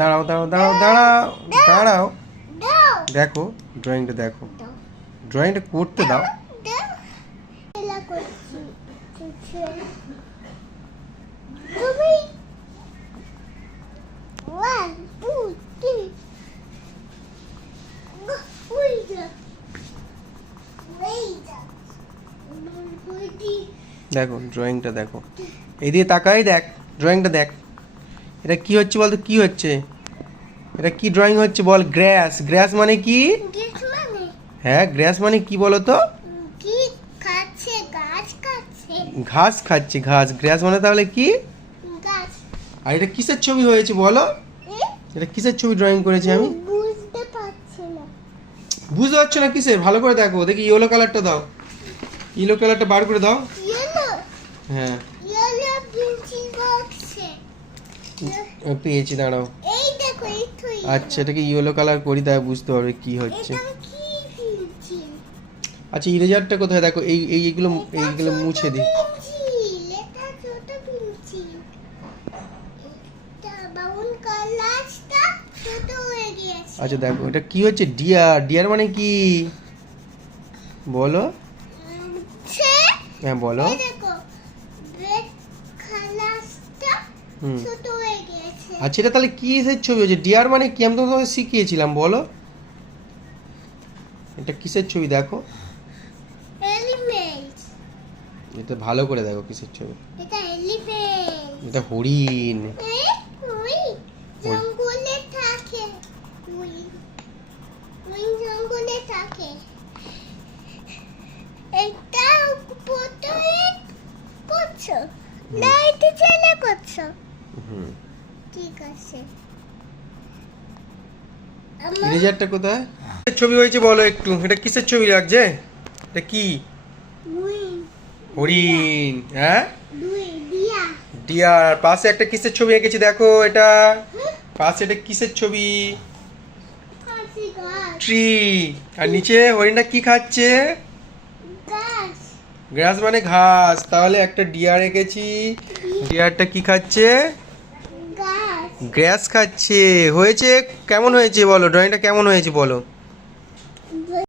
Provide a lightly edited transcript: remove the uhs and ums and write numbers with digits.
দাঁড়াও দাঁড়াও দাঁড়াও দাঁড়াও দাঁড়াও দেখো ড্রয়িংটা দেখো, ড্রয়িংটা করতে দাও। দেখো ড্রয়িংটা দেখো, এদিকে তাকাই দেখ ড্রয়িংটা দেখ। এটা কি হচ্ছে বলতো, কি হচ্ছে এটা, কি ড্রয়িং হচ্ছে বল? গ্রাস। গ্রাস মানে কি? হ্যাঁ গ্রাস মানে কি বলো তো? ঘাস খাচ্ছে, ঘাস। গ্রাস মানে তাহলে কি? আর এটা কিসের ছবি হয়েছে বলো? এটা কিসের ছবি ড্রয়িং করেছি আমি? বুঝতে পারছি না। বুঝতে পারছো না কিসের? ভালো করে দেখো, দেখি ইয়েলো কালারটা দাও, ইয়েলো কালারটা বার করে দাও। হ্যাঁ পেয়েছি, দাঁড়াও। আচ্ছা এটাকে ইয়েলো কালার করি, তাই বুঝতে পারবে কি হচ্ছে। আচ্ছা ইরেজারটা কোথায় দেখো, এইগুলো মুছে দিই। আচ্ছা দেখো এটা কি হচ্ছে, ডিয়ার। ডিয়ার মানে কি বলো? হ্যাঁ বলো। আচ্ছা এটা তাহলে কিসের ছবি হচ্ছে? ডিয়ার মানে কি আমি তো তোমাকে শিখিয়েছিলাম, বলো এটা কিসের ছবি দেখো। এটা ভালো করে দেখো কিসের ছবি। এটা হরিণ। ইরেজারটা কোথায়? ছবি হয়েছে বলো একটু, এটা কিসের ছবি লাগছে? এটা কি? হরিণ। হ্যাঁ ডিয়ার। আর পাশে একটা কিসের ছবি এঁকেছি দেখো, এটা পাশে এটা কিসের ছবি? ট্রি। আর নিচে হরিণটা কি খাচ্ছে? গ্রাস মানে ঘাস। তাহলে একটা ডিয়ার এঁকেছি, ডিয়ারটা কি খাচ্ছে? গ্রাস খাচ্ছে। হয়েছে? কেমন হয়েছে বলো, ড্রয়িংটা কেমন হয়েছে বলো?